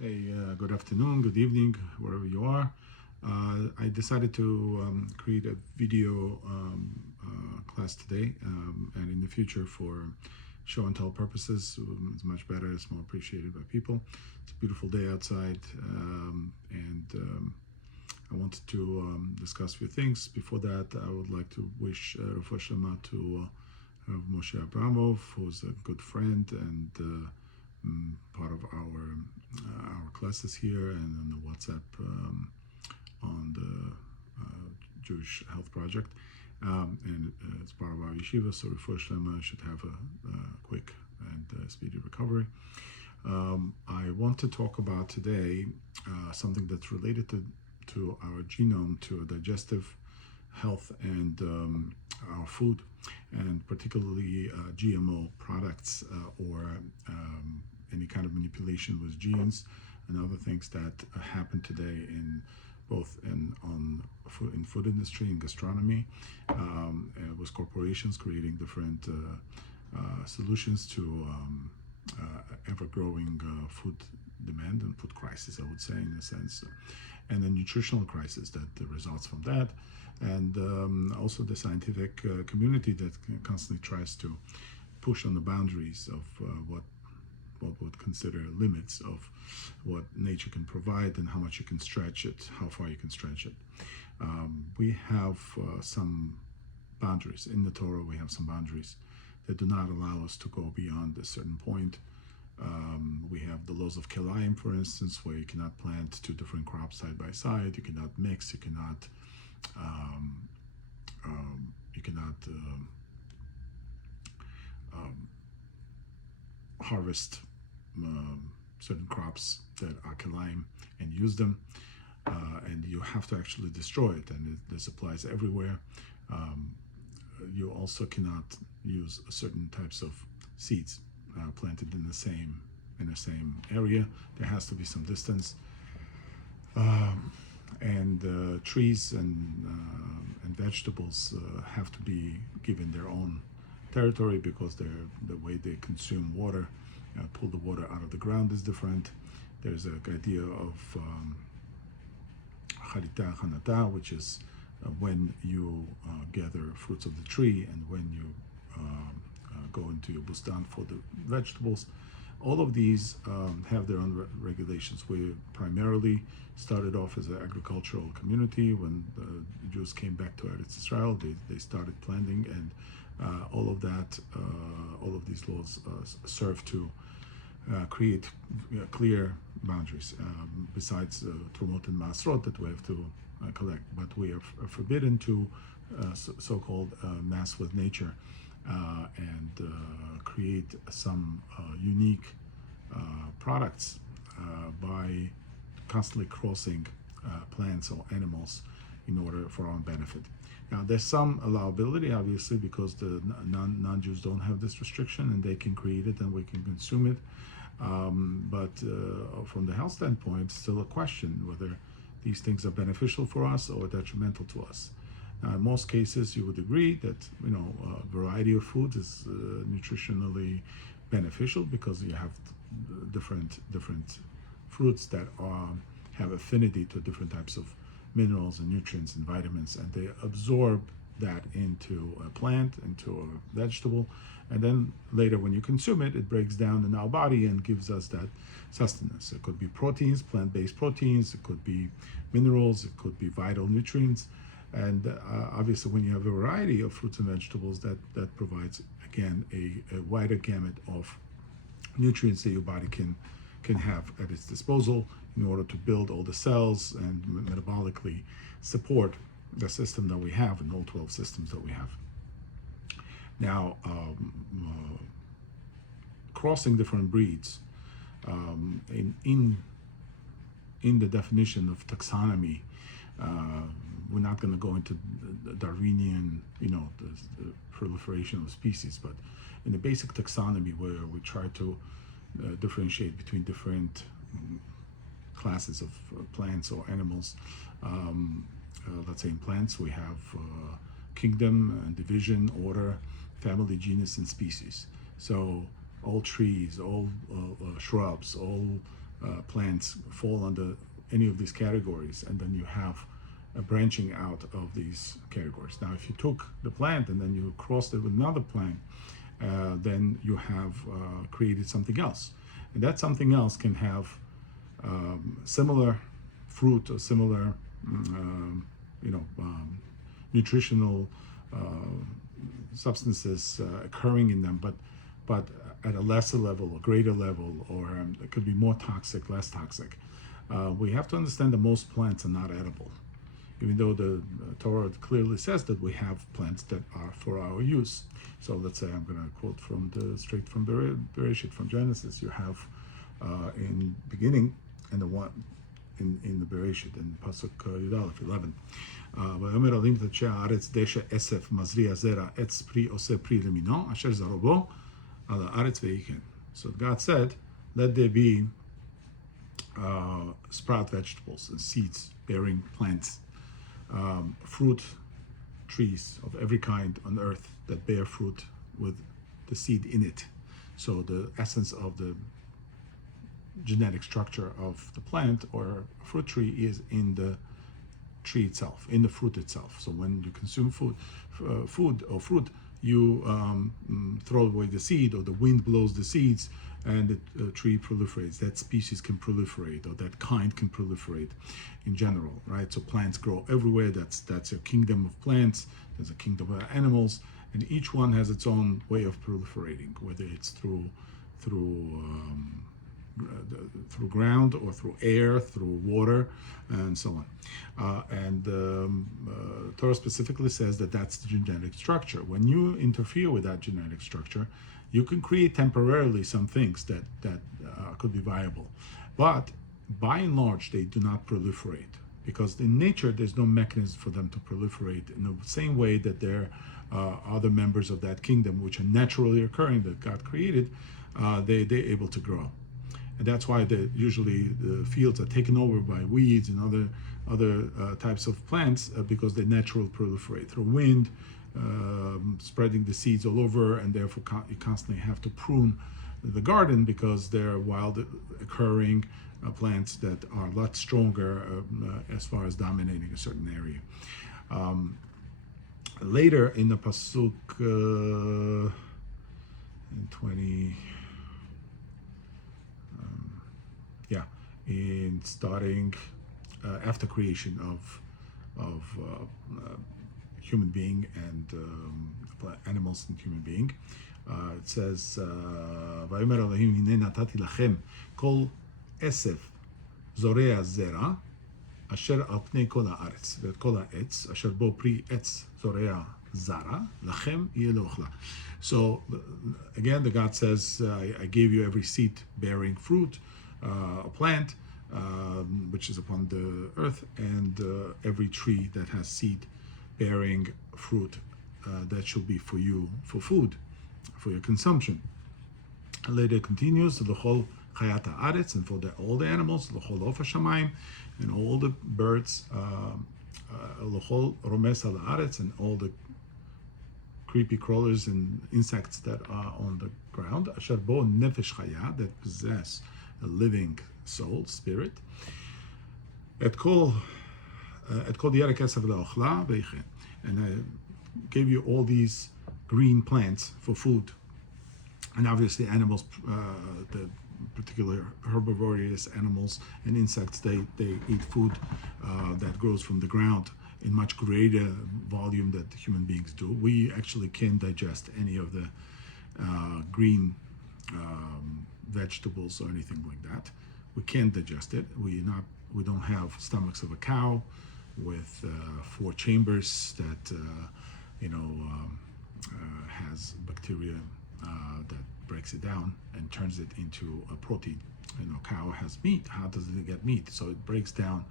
Good afternoon, good evening, wherever you are. I decided to create a video class today, and in the future for show and tell purposes. It's much better, it's more appreciated by people. It's a beautiful day outside, and I wanted to discuss a few things. Before that, I would like to wish Refuah Shlema to Rav Moshe Abramov, who's a good friend and part of our classes here and on the WhatsApp on the Jewish Health Project, and it's part of our yeshiva. So Refuah Shlema should have a quick and speedy recovery. I want to talk about today something that's related to our genome, to digestive health and our food, and particularly GMO products or any kind of manipulation with genes and other things that happen today in both in food industry and gastronomy, with corporations creating different solutions to ever-growing food demand and food crisis, I would say, in a sense, and the nutritional crisis that results from that, and also the scientific community that constantly tries to push on the boundaries of what would consider limits of what nature can provide and how much you can stretch it, how far you can stretch it. We have some boundaries in the Torah. We have some boundaries that do not allow us to go beyond a certain point. We have the laws of Kelayim, for instance, where you cannot plant two different crops side by side. You cannot mix. You cannot harvest certain crops that are Kelayim and use them, and you have to actually destroy it. And this applies everywhere. You also cannot use certain types of seeds planted in the same area. There has to be some distance, and trees and vegetables have to be given their own territory, because the way they consume water, pull the water out of the ground, is different. There's an idea of harita hanata, which is when you gather fruits of the tree and when you go into your bustan for the vegetables. All of these have their own regulations. We primarily started off as an agricultural community. When the Jews came back to Eretz Israel, they started planting, and all of these laws serve to create clear boundaries, besides Trumot and Maasrot that we have to collect. But we are forbidden to so-called mess with nature and create some unique products by constantly crossing plants or animals in order for our own benefit. Now, there's some allowability, obviously, because the non-Jews don't have this restriction and they can create it and we can consume it. But from the health standpoint, it's still a question whether these things are beneficial for us or detrimental to us. Now, in most cases, you would agree that a variety of foods is nutritionally beneficial, because you have different fruits that have affinity to different types of minerals and nutrients and vitamins, and they absorb that into a plant, into a vegetable, and then later when you consume it, it breaks down in our body and gives us that sustenance. It could be proteins, plant-based proteins, it could be minerals, it could be vital nutrients, and obviously when you have a variety of fruits and vegetables, that provides, again, a wider gamut of nutrients that your body can have at its disposal in order to build all the cells and metabolically support the system that we have and all 12 systems that we have. Now, crossing different breeds, in the definition of taxonomy, we're not going to go into the Darwinian, the proliferation of species, but in the basic taxonomy, where we try to differentiate between different classes of plants or animals. Let's say in plants we have kingdom and division, order, family, genus, and species. So all trees, all shrubs, all plants fall under any of these categories, and then you have a branching out of these categories. Now, if you took the plant and then you crossed it with another plant, then you have created something else. And that something else can have similar fruit or similar, nutritional substances occurring in them, but at a lesser level or greater level, or it could be more toxic, less toxic. We have to understand that most plants are not edible, even though the Torah clearly says that we have plants that are for our use. So let's say I'm going to quote straight from Bereshit, from Genesis. You have in beginning, and the one in the Bereshit, in Pasuk Yud 11. ויאמר אלוהים את אנשי הארץ דשא עשף מזריע זרע עץ פרי עושה פרי למינו אשר זרעו בו על הארץ ויהי כן. So God said, let there be sprout vegetables and seeds bearing plants, fruit trees of every kind on earth that bear fruit with the seed in it. So the essence of the genetic structure of the plant or fruit tree is in the tree itself, in the fruit itself. So when you consume fruit, you throw away the seed, or the wind blows the seeds, and the tree proliferates. That species can proliferate, or that kind can proliferate in general, right? So plants grow everywhere. That's a kingdom of plants. There's a kingdom of animals, and each one has its own way of proliferating, whether it's through ground or through air, through water, and so on. Torah specifically says that that's the genetic structure. When you interfere with that genetic structure, you can create temporarily some things that could be viable. But by and large, they do not proliferate, because in nature, there's no mechanism for them to proliferate in the same way that there are other members of that kingdom which are naturally occurring that God created. They're able to grow. And that's why usually the fields are taken over by weeds and other types of plants, because they naturally proliferate through wind, spreading the seeds all over, and therefore you constantly have to prune the garden, because they're wild occurring plants that are a lot stronger as far as dominating a certain area. Later in the Pasuk in 20, in starting after creation of human being and animals and human being, it says, ויאמר אלוהים הנה נתתי לכם כל עשף זורע זרע אשר על פני כל הארץ, ואת כל העץ אשר בו פרי עץ זורע זרע לכם יהיה לאוכלה. So again, the God says, I gave you every seed bearing fruit, a plant, which is upon the earth, and every tree that has seed bearing fruit, that should be for you, for food, for your consumption. And later it continues, l'chol chayat haaretz, and for all the animals, l'chol of hashamayim, and all the birds, l'chol romes al haaretz, and all the creepy crawlers and insects that are on the ground, asher bo nefesh chaya, that possess a living soul, spirit. Et kol yerek esav le'ochla veichen. And I gave you all these green plants for food. And obviously animals, the particular herbivorous animals and insects, they eat food that grows from the ground in much greater volume than human beings do. We actually can't digest any of the green vegetables or anything like that. We can't digest it. We don't have stomachs of a cow with 4 chambers that has bacteria that breaks it down and turns it into a protein. Cow has meat. How does it get meat? So it breaks down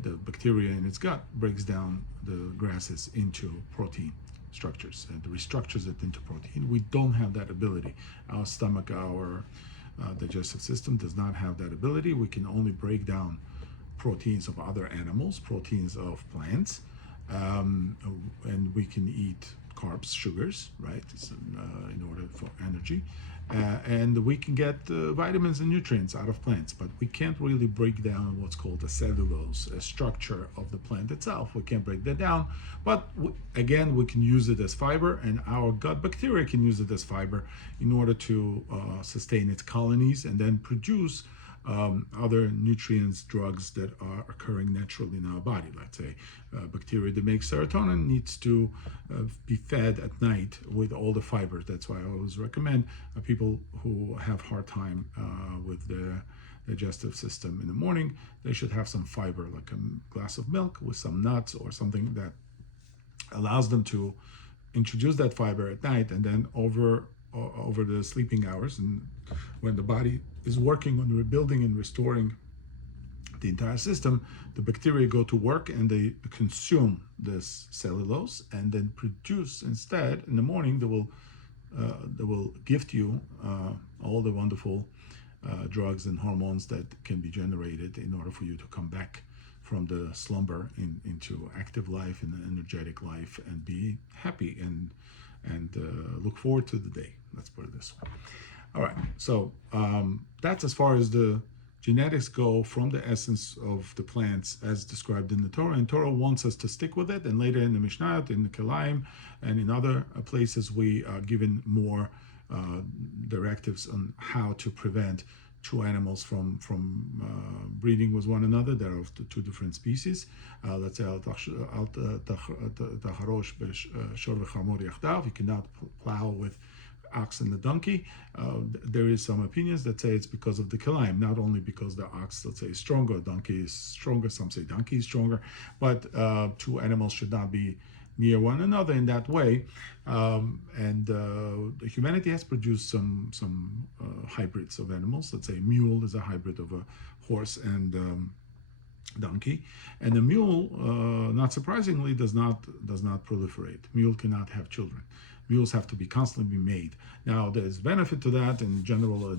the bacteria in its gut, breaks down the grasses into protein structures and restructures it into protein. We don't have that ability. Our stomach, our digestive system does not have that ability. We can only break down proteins of other animals, proteins of plants, and we can eat carbs, sugars, right, in order for energy. And we can get vitamins and nutrients out of plants, but we can't really break down what's called the cellulose structure of the plant itself. We can't break that down, but again, we can use it as fiber, and our gut bacteria can use it as fiber in order to sustain its colonies and then produce other nutrients, drugs that are occurring naturally in our body. Let's say bacteria that make serotonin needs to be fed at night with all the fibers. That's why I always recommend people who have hard time with their digestive system in the morning, they should have some fiber, like a glass of milk with some nuts or something that allows them to introduce that fiber at night, and then over the sleeping hours, and when the body is working on rebuilding and restoring the entire system, the bacteria go to work and they consume this cellulose and then produce instead in the morning. They will gift you all the wonderful drugs and hormones that can be generated in order for you to come back from the slumber into active life and an energetic life and be happy and look forward to the day. Let's put it this way. All right, so that's as far as the genetics go from the essence of the plants as described in the Torah. And Torah wants us to stick with it. And later in the Mishnayot, in the Kelaim, and in other places, we are given more directives on how to prevent two animals from breeding with one another. There are two different species. Let's say you cannot plow with ox and the donkey. There is some opinions that say it's because of the kelaim, not only because the ox, let's say, is stronger, donkey is stronger, some say donkey is stronger, but two animals should not be near one another in that way. Humanity has produced some hybrids of animals. Let's say a mule is a hybrid of a horse and donkey, and the mule, not surprisingly, does not proliferate. Mule cannot have children. Mules have to be constantly made. Now, there's benefit to that in general.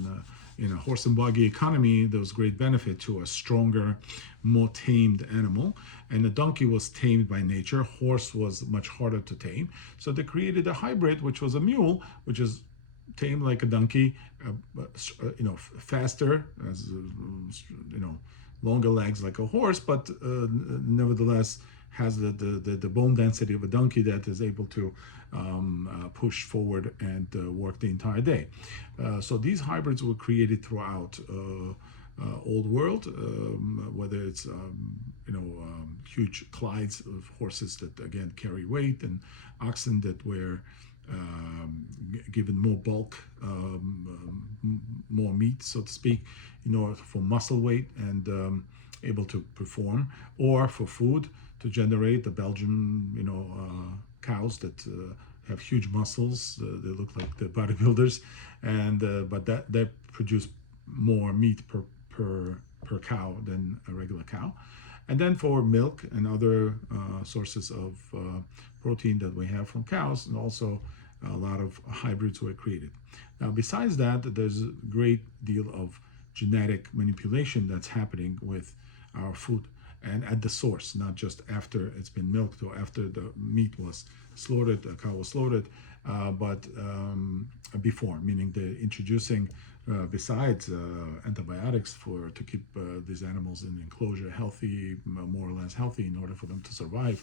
In a horse and buggy economy, there's great benefit to a stronger, more tamed animal. And the donkey was tamed by nature. Horse was much harder to tame. So they created a hybrid, which was a mule, which is tamed like a donkey, faster, as longer legs like a horse, but nevertheless has the bone density of a donkey that is able to push forward and work the entire day. So these hybrids were created throughout old world, whether it's huge clides of horses that again carry weight, and oxen that were given more bulk, more meat, so to speak, in order for muscle weight and able to perform, or for food to generate the Belgian, cows that have huge muscles. They look like the bodybuilders, and but that produce more meat per cow than a regular cow. And then for milk and other sources of protein that we have from cows, and also a lot of hybrids were created. Now, besides that, there's a great deal of genetic manipulation that's happening with our food, and at the source, not just after it's been milked or after the meat was slaughtered, a cow was slaughtered, but before, meaning they're introducing, besides antibiotics to keep these animals in enclosure healthy, more or less healthy, in order for them to survive.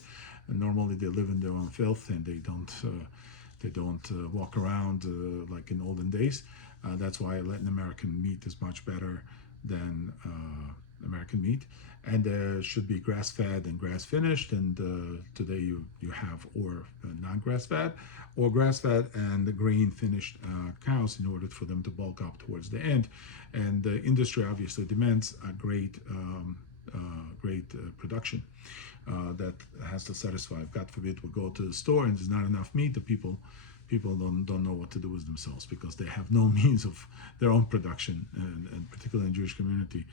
And normally they live in their own filth, and they don't walk around like in olden days. That's why Latin American meat is much better than American meat, and should be grass-fed and grass-finished. And today you have or non-grass-fed or grass-fed and grain-finished cows in order for them to bulk up towards the end. And the industry obviously demands a great production that has to satisfy. God forbid we go to the store and there's not enough meat. The people don't know what to do with themselves because they have no means of their own production, and particularly in Jewish community,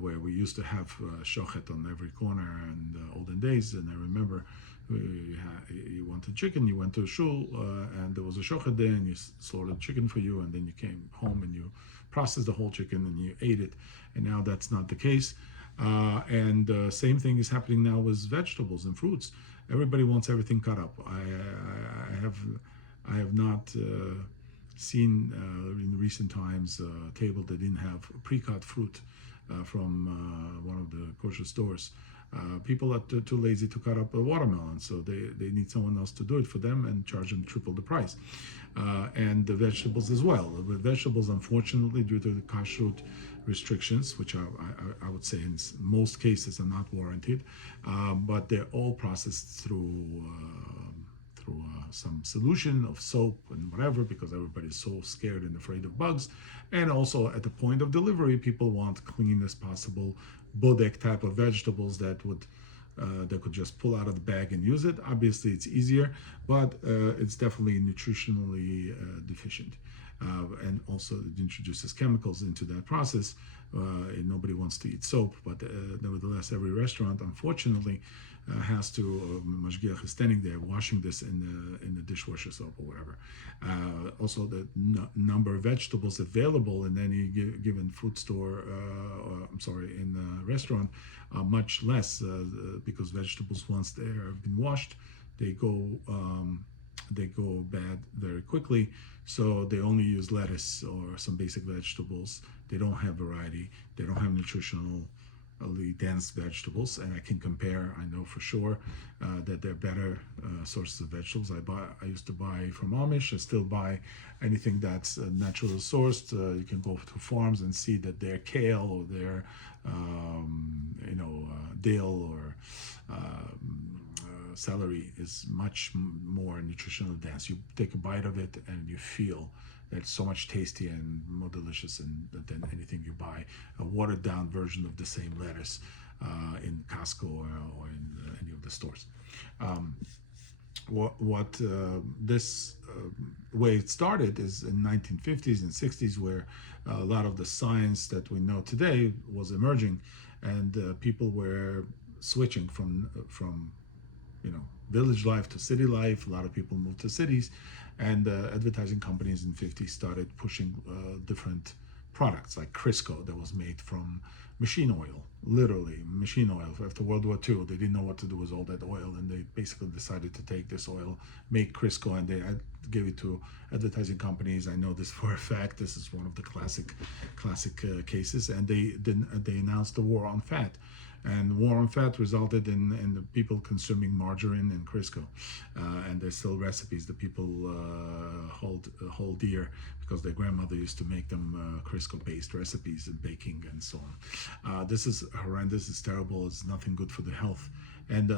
where we used to have shochet on every corner in the olden days. And I remember you wanted chicken, you went to a shul, and there was a shochet there, and you slaughtered chicken for you, and then you came home and you processed the whole chicken and you ate it. And now that's not the case. And same thing is happening now with vegetables and fruits. Everybody wants everything cut up. I have not seen in recent times a table that didn't have pre-cut fruit from one of the kosher stores. People are too lazy to cut up a watermelon, so they need someone else to do it for them and charge them triple the price. And the vegetables as well. With vegetables, unfortunately, due to the kashrut restrictions, which I would say in most cases are not warranted, but they're all processed through some solution of soap and whatever, because everybody's so scared and afraid of bugs. And also at the point of delivery, people want clean as possible bodek type of vegetables that could just pull out of the bag and use it. Obviously it's easier, but it's definitely nutritionally deficient. And also it introduces chemicals into that process. And nobody wants to eat soap, but nevertheless, every restaurant, unfortunately, has to, mashgiach is standing there washing this in the dishwasher soap or whatever. Also, the number of vegetables available in any given food store, in a restaurant, are much less because vegetables, once they have been washed, they go bad very quickly. So they only use lettuce or some basic vegetables. They don't have variety. They don't have nutritionally dense vegetables, and I can compare. I know for sure that they're better sources of vegetables. I used to buy from Amish. I still buy anything that's naturally sourced. You can go to farms and see that their kale or their dill or celery is much more nutritionally dense. You take a bite of it and you feel that it's so much tastier and more delicious than anything you buy. A watered down version of the same lettuce in Costco or in any of the stores. This way it started is in 1950s and 60s, where a lot of the science that we know today was emerging, and people were switching from village life to city life. A lot of people moved to cities, and advertising companies in the 50s started pushing different products like Crisco that was made from machine oil, literally machine oil. After World War II, they didn't know what to do with all that oil, and they basically decided to take this oil, make Crisco, and they gave it to advertising companies. I know this for a fact. This is one of the classic cases, and they announced the war on fat. And war on fat resulted in the people consuming margarine and Crisco, and there's still recipes that people hold dear because their grandmother used to make them Crisco-based recipes in baking and so on. This is horrendous. It's terrible. It's nothing good for the health. And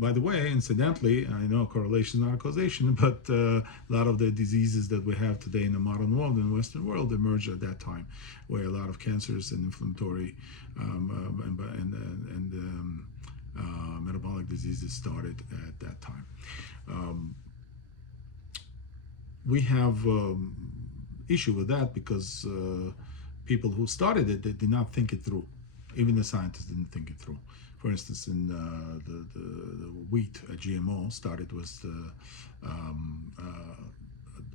by the way, incidentally, I know correlation is not a causation, but a lot of the diseases that we have today in the modern world, in the Western world, emerged at that time, where a lot of cancers and inflammatory metabolic diseases started at that time. We have issue with that because people who started it, they did not think it through. Even the scientists didn't think it through. For instance, in the wheat, GMO started with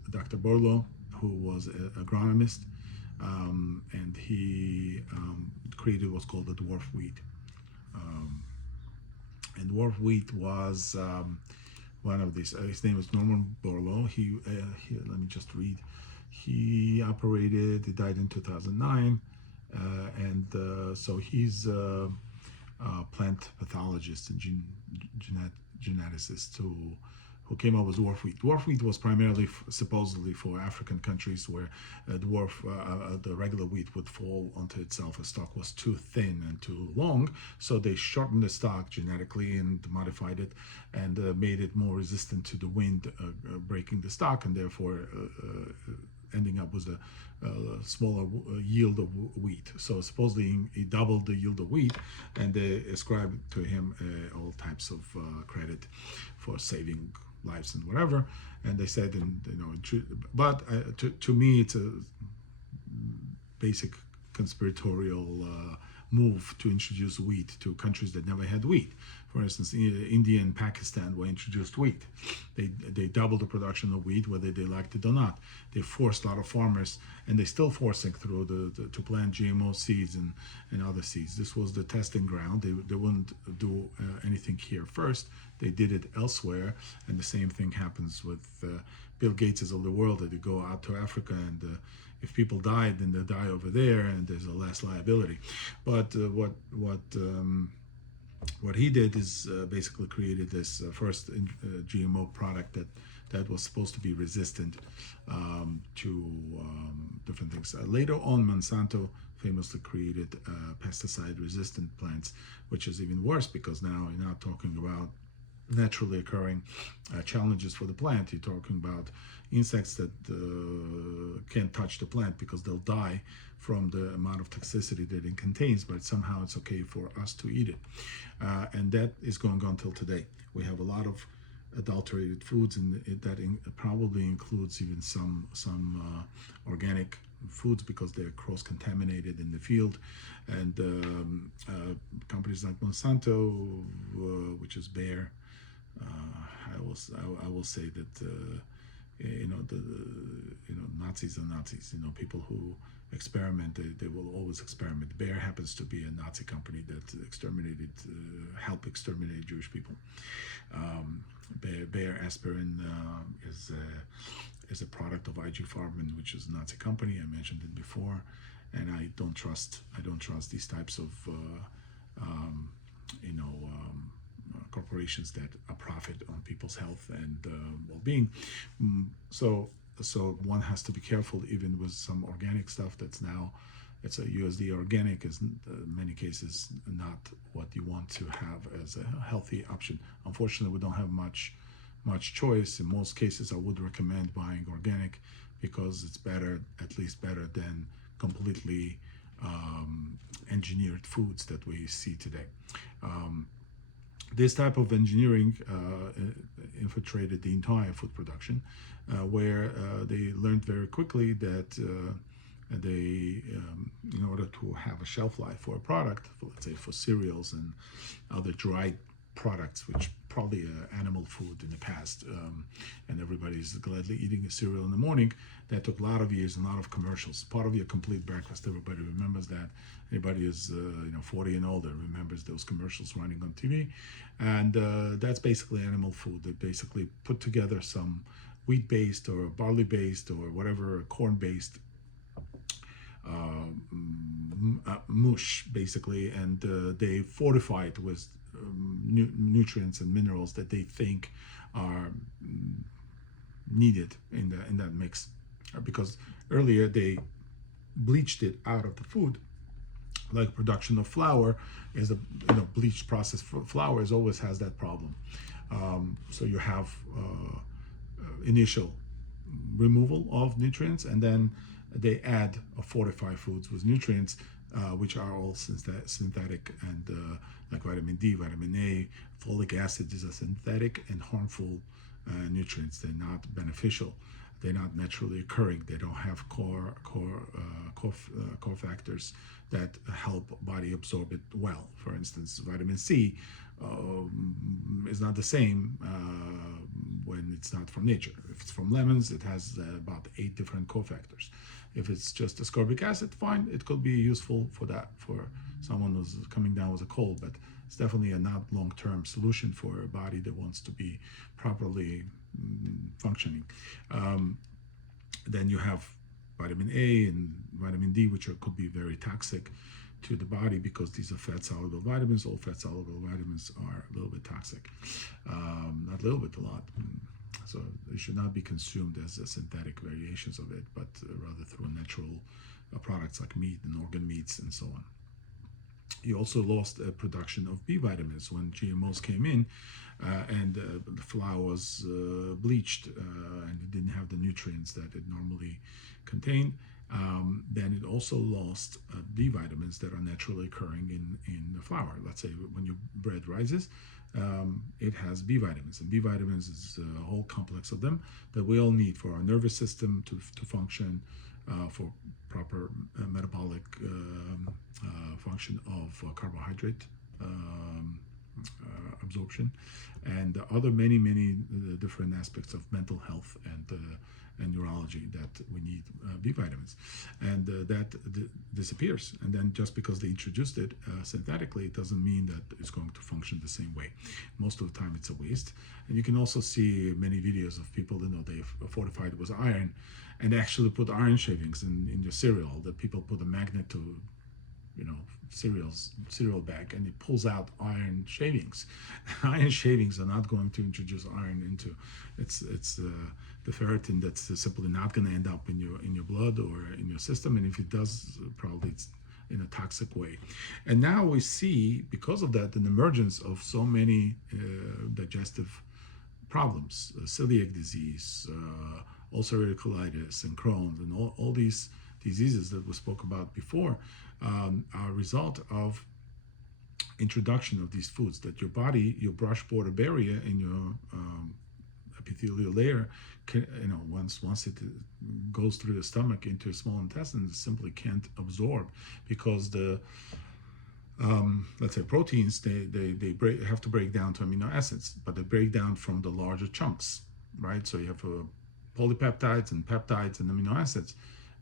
Dr. Borlo, who was an agronomist, and he created what's called the dwarf wheat. And dwarf wheat was one of these. His name was Norman Borlo. He let me just read. He operated. He died in 2009, and so he's plant pathologist and geneticist who came up with dwarf wheat. Dwarf wheat was primarily supposedly for African countries where the regular wheat would fall onto itself. A stalk was too thin and too long, so they shortened the stalk genetically and modified it and made it more resistant to the wind breaking the stalk, and therefore ending up with a smaller yield of wheat. So supposedly he doubled the yield of wheat, and they ascribed to him all types of credit for saving lives and whatever. And they said, but to me it's a basic conspiratorial move to introduce wheat to countries that never had wheat. For instance, India and Pakistan were introduced wheat. They doubled the production of wheat, whether they liked it or not. They forced a lot of farmers, and they're still forcing through to plant GMO seeds and other seeds. This was the testing ground. They wouldn't do anything here first. They did it elsewhere, and the same thing happens with Bill Gates of the world. That they go out to Africa, and if people died, then they die over there, and there's a less liability. But what he did is basically created this first GMO product that was supposed to be resistant to different things. Later on, Monsanto famously created pesticide-resistant plants, which is even worse because now you're not talking about naturally occurring challenges for the plant. You're talking about insects that can't touch the plant because they'll die from the amount of toxicity that it contains, but somehow it's okay for us to eat it. And that is going on till today. We have a lot of adulterated foods, and that probably includes even some organic foods because they're cross-contaminated in the field. And companies like Monsanto, which is Bayer, I will say that Nazis are Nazis. People who experiment, they will always experiment. Bayer happens to be a Nazi company that helped exterminate Jewish people. Bayer aspirin is a product of IG Farben, which is a Nazi company. I mentioned it before, and I don't trust these types of corporations that profit on people's health and well-being. So one has to be careful even with some organic stuff that's now, it's a USD organic, is in many cases not what you want to have as a healthy option. Unfortunately, we don't have much choice. In most cases, I would recommend buying organic because it's better, at least better than completely engineered foods that we see today. This type of engineering infiltrated the entire food production, where they learned very quickly that in order to have a shelf life for a product, let's say for cereals and other dried products, which probably animal food in the past, and everybody's gladly eating a cereal in the morning, that took a lot of years and a lot of commercials. Part of your complete breakfast, everybody remembers that. Anybody is 40 and older remembers those commercials running on TV, and that's basically animal food. They basically put together some wheat-based or barley-based or whatever corn-based mush, basically, and they fortify it with nutrients and minerals that they think are needed in that mix, because earlier they bleached it out of the food. Like production of flour is a bleached process for flour always has that problem. So you have initial removal of nutrients, and then they add fortified foods with nutrients, which are all synthetic, and like vitamin D, vitamin A, folic acid. These are synthetic and harmful nutrients. They're not beneficial. They're not naturally occurring. They don't have core factors that help body absorb it well. For instance, vitamin C is not the same when it's not from nature. If it's from lemons, it has about 8 different cofactors. If it's just ascorbic acid, fine, it could be useful for that, for someone who's coming down with a cold, but it's definitely a not long-term solution for a body that wants to be properly functioning. Then you have vitamin A and vitamin D, which could be very toxic to the body because these are fat-soluble vitamins. All fat-soluble vitamins are a little bit toxic. Not a little bit, a lot. So they should not be consumed as synthetic variations of it, but rather through natural products like meat and organ meats and so on. You also lost production of B vitamins when GMOs came in, and the flour was bleached and it didn't have the nutrients that it normally contained. Then it also lost B vitamins that are naturally occurring in the flour. Let's say when your bread rises, it has B vitamins, and B vitamins is a whole complex of them that we all need for our nervous system to function, for proper metabolic function of carbohydrate absorption, and other many different aspects of mental health and neurology that we need B vitamins, and that disappears. And then just because they introduced it synthetically, it doesn't mean that it's going to function the same way. Most of the time, it's a waste. And you can also see many videos of people, they've fortified with iron, and they actually put iron shavings in your cereal. That people put a magnet to cereal bag, and it pulls out iron shavings. Iron shavings are not going to introduce iron into it's the ferritin that's simply not going to end up in your blood or in your system, and if it does, probably it's in a toxic way. And now we see, because of that, an emergence of so many digestive problems, celiac disease, ulcerative colitis, and Crohn's, and all these diseases that we spoke about before, are a result of introduction of these foods, that your body, your brush border barrier in your epithelial layer, once it goes through the stomach into a small intestine, it simply can't absorb, because the let's say proteins, they have to break down to amino acids, but they break down from the larger chunks, right? So you have polypeptides and peptides and amino acids,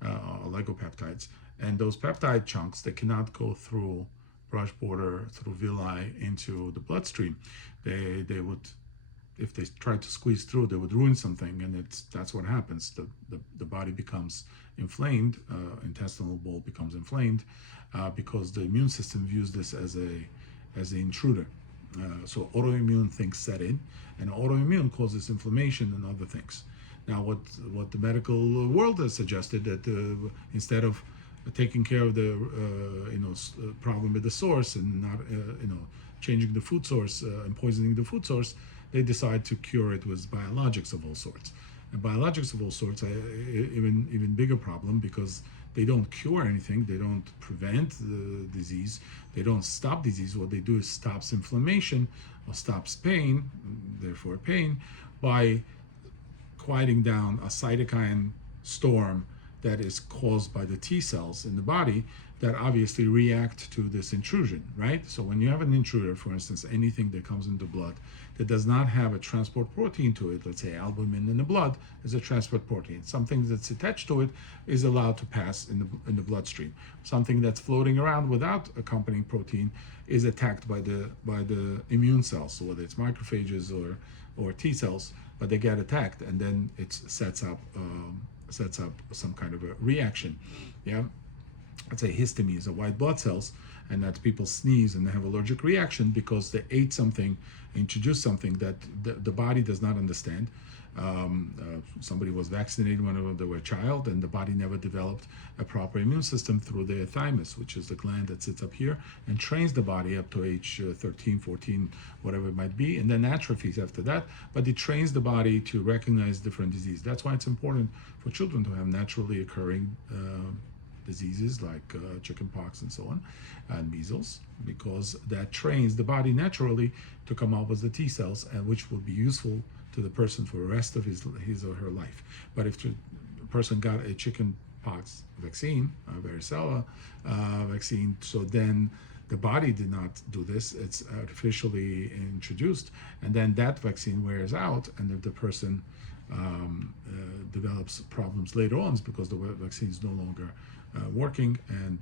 oligopeptides, and those peptide chunks, they cannot go through brush border, through villi into the bloodstream. They would, if they tried to squeeze through, they would ruin something, and that's what happens. The body becomes inflamed, intestinal wall becomes inflamed, because the immune system views this as an intruder. So autoimmune things set in, and autoimmune causes inflammation and other things. Now, what the medical world has suggested, that instead of taking care of the problem at the source, and not changing the food source and poisoning the food source, they decide to cure it with biologics of all sorts. And biologics of all sorts are even bigger problem, because they don't cure anything, they don't prevent the disease, they don't stop disease. What they do is stops inflammation, or stops pain, therefore pain, by quieting down a cytokine storm that is caused by the T cells in the body that obviously react to this intrusion, right? So when you have an intruder, for instance, anything that comes into blood that does not have a transport protein to it, let's say albumin in the blood is a transport protein. Something that's attached to it is allowed to pass in the bloodstream. Something that's floating around without accompanying protein is attacked by the immune cells, so whether it's macrophages or T cells, but they get attacked, and then it sets up some kind of a reaction. Yeah, let's say histamines are white blood cells, and that people sneeze and they have allergic reaction because they ate something, introduced something that the body does not understand. Somebody was vaccinated when they were a child, and the body never developed a proper immune system through the thymus, which is the gland that sits up here and trains the body up to age 13, 14, whatever it might be, and then atrophies after that. But it trains the body to recognize different disease. That's why it's important for children to have naturally occurring diseases like chickenpox and so on, and measles, because that trains the body naturally to come up with the T cells, and which will be useful to the person for the rest of his or her life. But if the person got a chickenpox vaccine, a varicella vaccine, so then the body did not do this, it's artificially introduced, and then that vaccine wears out, and if the person develops problems later on, it's because the vaccine is no longer working, and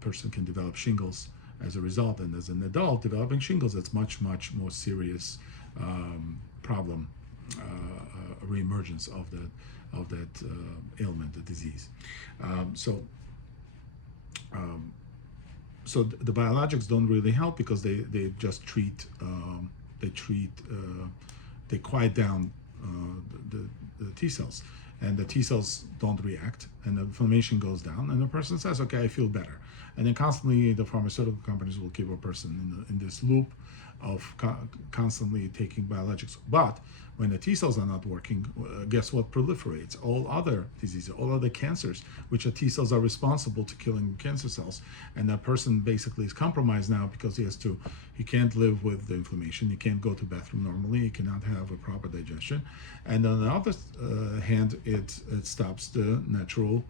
person can develop shingles as a result. And as an adult developing shingles, it's much more serious problem, reemergence of that ailment, the disease. So the biologics don't really help, because they just treat they quiet down the T cells, and the T cells don't react, and the inflammation goes down, and the person says, okay, I feel better. And then constantly the pharmaceutical companies will keep a person in this loop of constantly taking biologics. But when the T cells are not working, guess what proliferates? All other diseases, all other cancers, which the T cells are responsible to killing cancer cells. And that person basically is compromised now, because he can't live with the inflammation, he can't go to the bathroom normally, he cannot have a proper digestion. And on the other hand, it stops the natural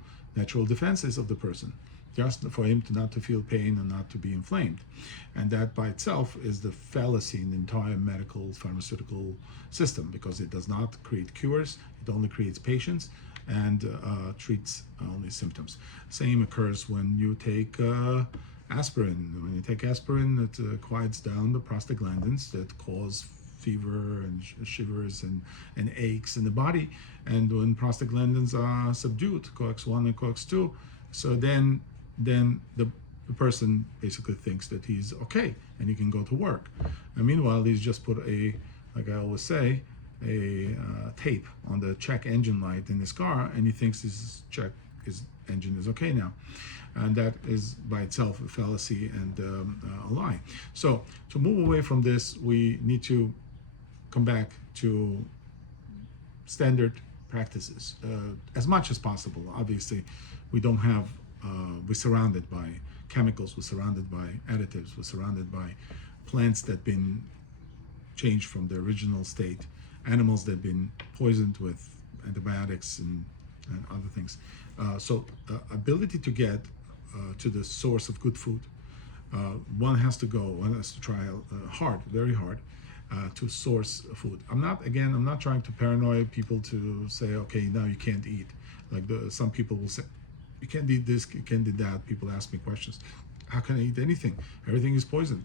defenses of the person, just for him to not to feel pain and not to be inflamed. And that by itself is the fallacy in the entire medical pharmaceutical system, because it does not create cures, it only creates patients and treats only symptoms. Same occurs when you take aspirin. When you take aspirin, it quiets down the prostaglandins that cause fever and shivers and aches in the body. And when prostaglandins are subdued, COX-1 and COX-2, so then the person basically thinks that he's okay and he can go to work. And meanwhile, he's just put like I always say, a tape on the check engine light in his car, and he thinks his engine is okay now. And that is by itself a fallacy and a lie. So to move away from this, we need to come back to standard practices as much as possible. Obviously, we don't have, we're surrounded by chemicals, we're surrounded by additives, we're surrounded by plants that have been changed from the original state, animals that have been poisoned with antibiotics and other things. So ability to get to the source of good food, one has to try hard, very hard, to source food. I'm not trying to paranoid people to say, okay, now you can't eat. Like some people will say, you can't eat this, you can't eat that. People ask me questions. How can I eat anything? Everything is poison.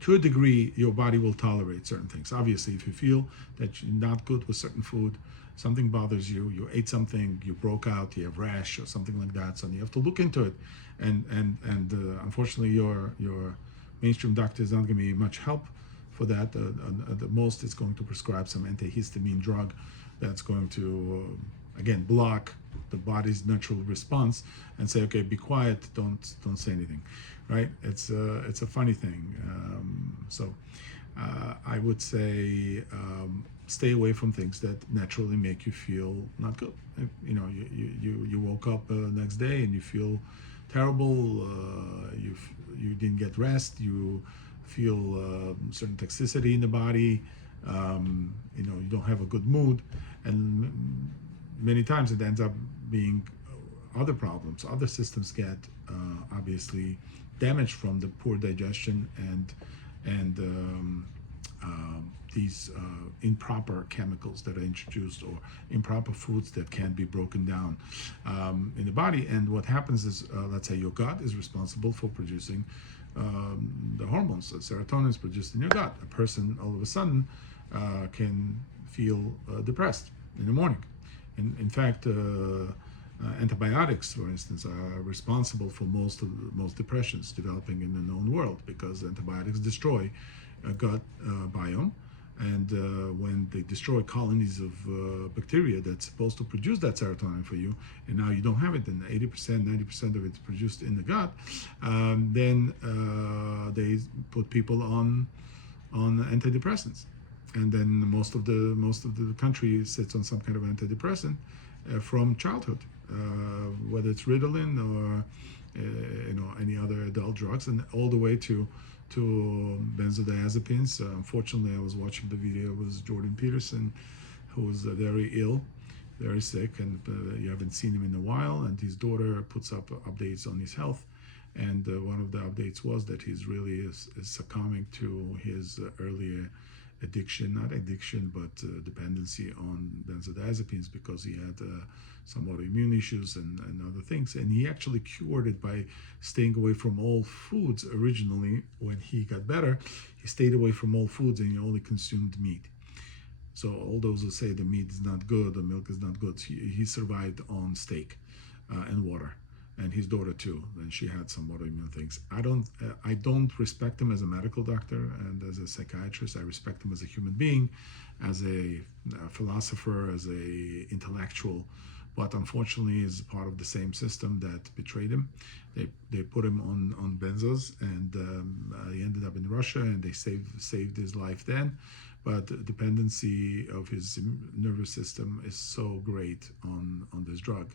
To a degree, your body will tolerate certain things. Obviously, if you feel that you're not good with certain food, something bothers you, you ate something, you broke out, you have rash or something like that, so you have to look into it. And unfortunately, your mainstream doctor is not going to be much help for that. At the most, it's going to prescribe some antihistamine drug that's going to again block the body's natural response and say, okay, be quiet, don't say anything, right? It's a funny thing. So I would say stay away from things that naturally make you feel not good. You know, you woke up next day and you feel terrible. You didn't get rest. You feel certain toxicity in the body. You know, you don't have a good mood, and many times it ends up being other problems. Other systems get obviously damaged from the poor digestion and these improper chemicals that are introduced, or improper foods that can't be broken down in the body. And what happens is, let's say your gut is responsible for producing the hormones. So serotonin is produced in your gut. A person all of a sudden can feel depressed in the morning. In fact, antibiotics, for instance, are responsible for most depressions developing in the known world, because antibiotics destroy a gut biome, and when they destroy colonies of bacteria that's supposed to produce that serotonin for you, and now you don't have it, and 80%, 90% of it's produced in the gut, then they put people on antidepressants. And then most of the country sits on some kind of antidepressant from childhood, whether it's Ritalin or any other adult drugs, and all the way to benzodiazepines. Unfortunately, I was watching the video with Jordan Peterson, who was very ill, very sick, and you haven't seen him in a while. And his daughter puts up updates on his health, and one of the updates was that he's really is succumbing to his earlier not addiction, but dependency on benzodiazepines, because he had some autoimmune issues and other things. And he actually cured it by staying away from all foods. Originally, when he got better, he stayed away from all foods and he only consumed meat. So all those who say the meat is not good, the milk is not good, he survived on steak and water. And his daughter too, and she had some autoimmune things. I don't respect him as a medical doctor and as a psychiatrist. I respect him as a human being, as a philosopher, as a intellectual. But unfortunately, he's part of the same system that betrayed him. They put him on benzos, and he ended up in Russia, and they saved his life then. But the dependency of his nervous system is so great on this drug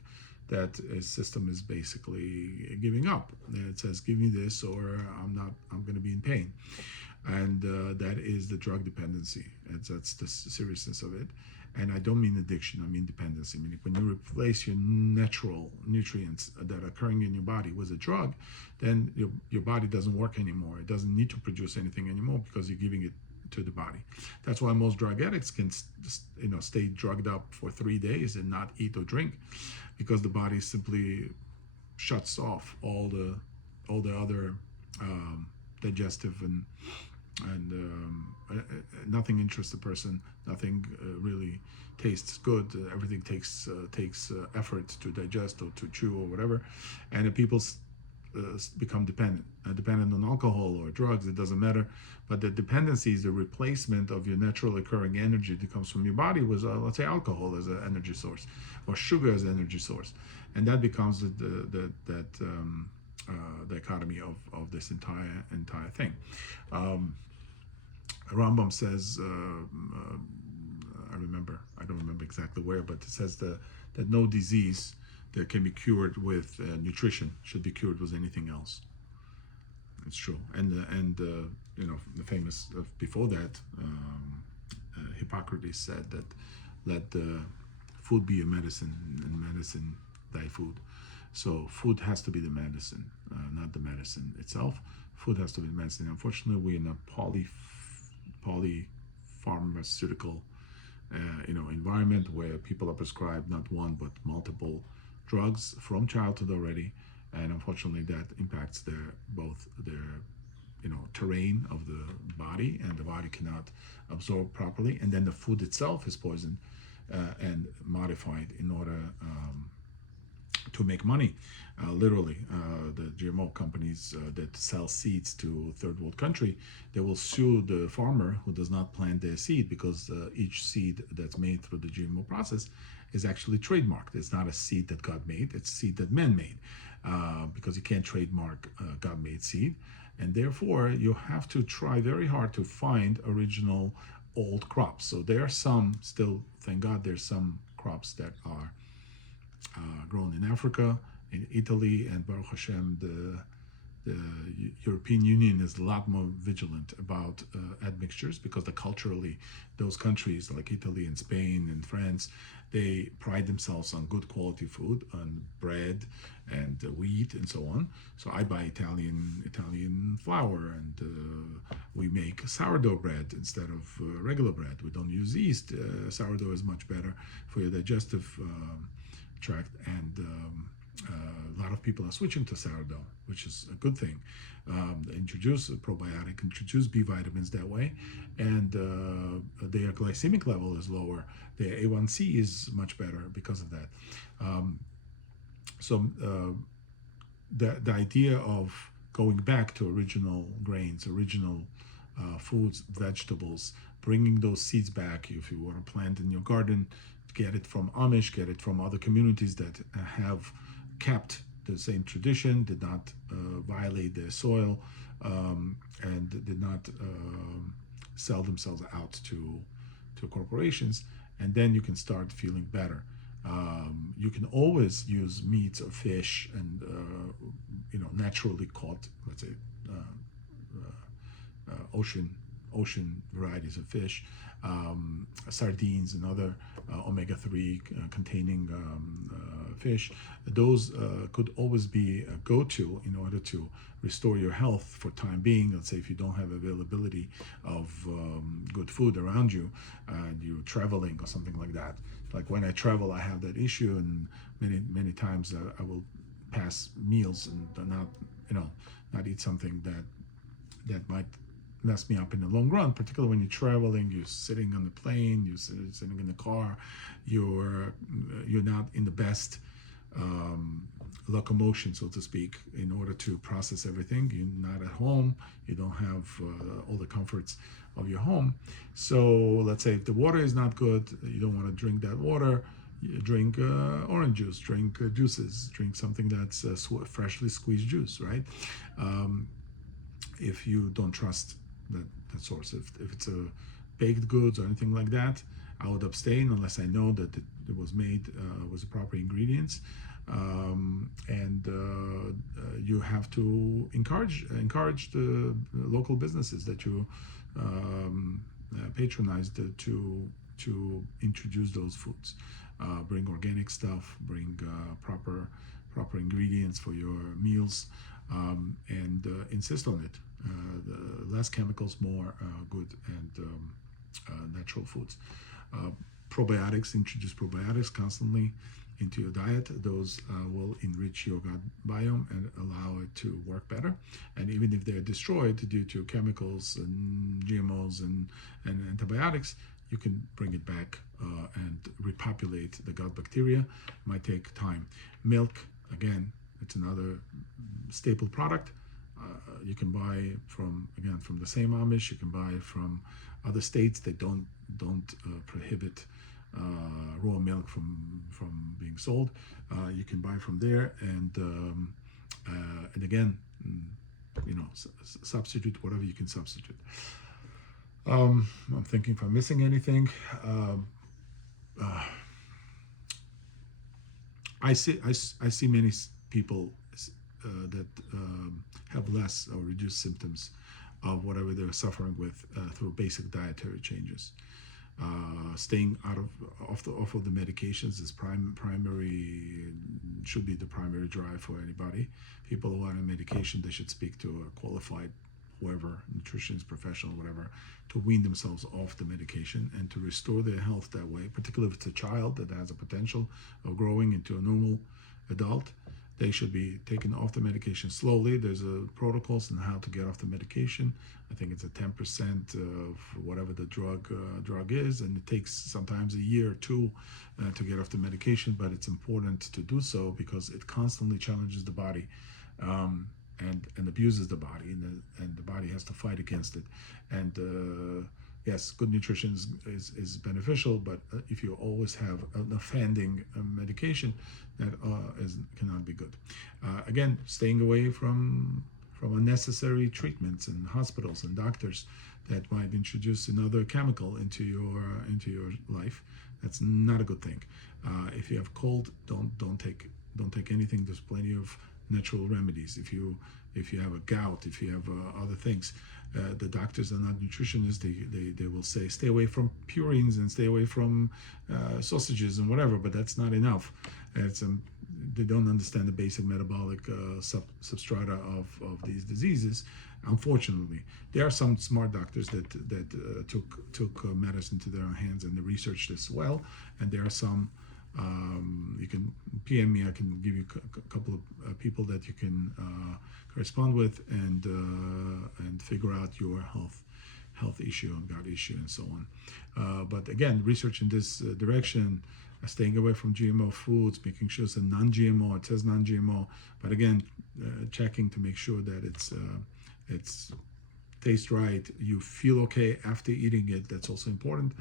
that his system is basically giving up. And it says, give me this or I'm going to be in pain. and that is the drug dependency. And that's the seriousness of it. And I don't mean addiction, I mean dependency. Meaning when you replace your natural nutrients that are occurring in your body with a drug, then your body doesn't work anymore. It doesn't need to produce anything anymore because you're giving it to the body. That's why most drug addicts can stay drugged up for 3 days and not eat or drink, because the body simply shuts off all the other digestive and nothing interests the person. Nothing really tastes good. Everything takes effort to digest or to chew or whatever, and the people become dependent on alcohol or drugs. It doesn't matter, but the dependency is the replacement of your natural occurring energy that comes from your body with, let's say, alcohol as an energy source or sugar as an energy source, and that becomes the dichotomy of this entire thing. Rambam says, I don't remember exactly where, but it says that no disease that can be cured with nutrition should be cured with anything else. It's true. And the famous, before that, Hippocrates said that let food be a medicine and medicine thy food. So food has to be the medicine, not the medicine itself. Food has to be the medicine. Unfortunately, we're in a polypharmaceutical environment where people are prescribed not one but multiple drugs from childhood already, and unfortunately that impacts both their terrain of the body, and the body cannot absorb properly, and then the food itself is poisoned and modified in order to make money. Literally, the GMO companies that sell seeds to third world country, they will sue the farmer who does not plant their seed, because each seed that's made through the GMO process is actually trademarked. It's not a seed that God made, it's a seed that man made, because you can't trademark God-made seed, and therefore you have to try very hard to find original old crops. So there are some still, thank God, there's some crops that are grown in Africa, in Italy, and Baruch Hashem, the European Union is a lot more vigilant about admixtures, because culturally those countries like Italy and Spain and France, they pride themselves on good quality food, on bread and wheat and so on. So I buy Italian flour, and we make sourdough bread instead of regular bread. We don't use yeast. Sourdough is much better for your digestive tract, and a lot of people are switching to sourdough, which is a good thing. They introduce a probiotic, introduce B vitamins that way, and their glycemic level is lower. Their A1C is much better because of that. The idea of going back to original grains, original foods, vegetables, bringing those seeds back. If you want to plant in your garden, get it from Amish, get it from other communities that have kept the same tradition, did not violate their soil, and did not sell themselves out to corporations, and then you can start feeling better. You can always use meats or fish and naturally caught, let's say, ocean varieties of fish, sardines and other omega-3 containing fish. Those could always be a go-to in order to restore your health for time being. Let's say if you don't have availability of good food around you and you're traveling or something like that. Like when I travel, I have that issue, and many times I will pass meals and not eat something that might mess me up in the long run, particularly when you're traveling, you're sitting on the plane, you're sitting in the car, you're not in the best locomotion, so to speak, in order to process everything. You're not at home, you don't have all the comforts of your home. So let's say if the water is not good, you don't want to drink that water, you drink orange juice, drink juices, drink something that's freshly squeezed juice, right? If you don't trust that source, if it's a baked goods or anything like that, I would abstain unless I know that it was made with the proper ingredients. And you have to encourage the local businesses that you patronize to introduce those foods. Bring organic stuff, bring proper ingredients for your meals, and insist on it. The less chemicals, more good and natural foods. Probiotics, introduce probiotics constantly into your diet. Those will enrich your gut biome and allow it to work better. And even if they're destroyed due to chemicals and GMOs and antibiotics, you can bring it back and repopulate the gut bacteria. It might take time. Milk, again, it's another staple product. You can buy from the same Amish. You can buy from other states that don't prohibit raw milk from being sold. You can buy from there, and again, substitute whatever you can substitute. I'm thinking if I'm missing anything. I see many people that have less or reduced symptoms of whatever they're suffering with through basic dietary changes. Staying off of the medications is should be the primary drive for anybody. People who are on medication, they should speak to a qualified whoever, nutritionist, professional, whatever, to wean themselves off the medication and to restore their health that way, particularly if it's a child that has a potential of growing into a normal adult. They should be taken off the medication slowly. There's protocols on how to get off the medication. I think it's a 10% of whatever the drug is, and it takes sometimes a year or two to get off the medication, but it's important to do so because it constantly challenges the body and abuses the body, and the body has to fight against it. And yes, good nutrition is beneficial, but if you always have an offending medication, that cannot be good. Again, staying away from unnecessary treatments in hospitals and doctors that might introduce another chemical into your life. That's not a good thing. If you have cold, don't take anything. There's plenty of natural remedies. If you have a gout, if you have other things, the doctors are not nutritionists. They will say stay away from purines and stay away from sausages and whatever, but that's not enough. They don't understand the basic metabolic substrata of these diseases. Unfortunately, there are some smart doctors that took matters into their own hands and they researched this well, and there are some. You can PM me. I can give you a couple of people that you can correspond with and figure out your health issue and gut issue and so on. But again, research in this direction, staying away from GMO foods, making sure it's a non-GMO. It says non-GMO, but again, checking to make sure that it's tastes right, you feel okay after eating it. That's also important.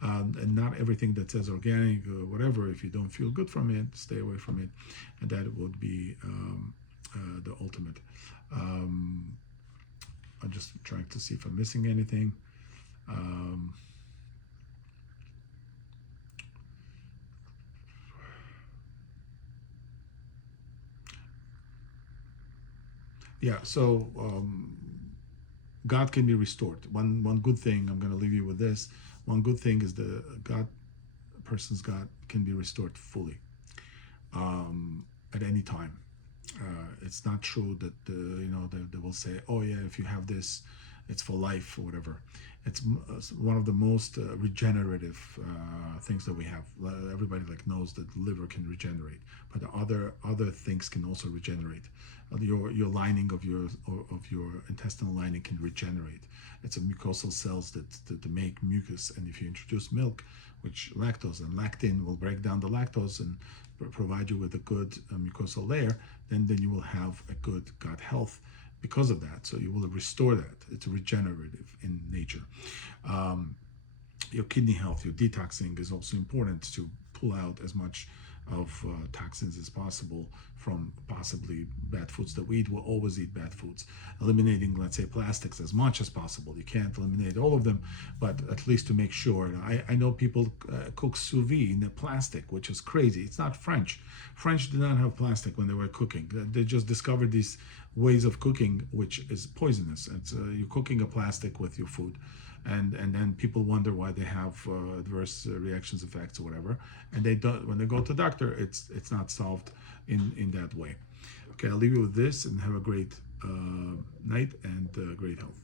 And not everything that says organic or whatever, if you don't feel good from it, stay away from it. And that would be the ultimate. I'm just trying to see if I'm missing anything. Yeah, so God can be restored. One good thing, I'm going to leave you with this. One good thing is the person's God can be restored fully at any time. It's not true that they will say, oh yeah, if you have this, it's for life or whatever. It's one of the most regenerative things that we have. Everybody knows that the liver can regenerate, but other things can also regenerate. Your lining of your intestinal lining can regenerate. It's a mucosal cells that make mucus, and if you introduce milk, which lactose and lactin will break down the lactose and provide you with a good mucosal layer, then you will have a good gut health because of that. So you will restore that. It's regenerative in nature. Your kidney health, your detoxing is also important to pull out as much of toxins as possible from possibly bad foods that we eat. We'll always eat bad foods. Eliminating, let's say, plastics as much as possible. You can't eliminate all of them, but at least to make sure. I know people cook sous vide in the plastic, which is crazy. It's not French. French did not have plastic when they were cooking. They just discovered these ways of cooking, which is poisonous. It's you're cooking a plastic with your food. And then people wonder why they have adverse reactions, effects, or whatever, and they don't. When they go to the doctor, it's not solved in that way. Okay, I'll leave you with this, and have a great night and great health.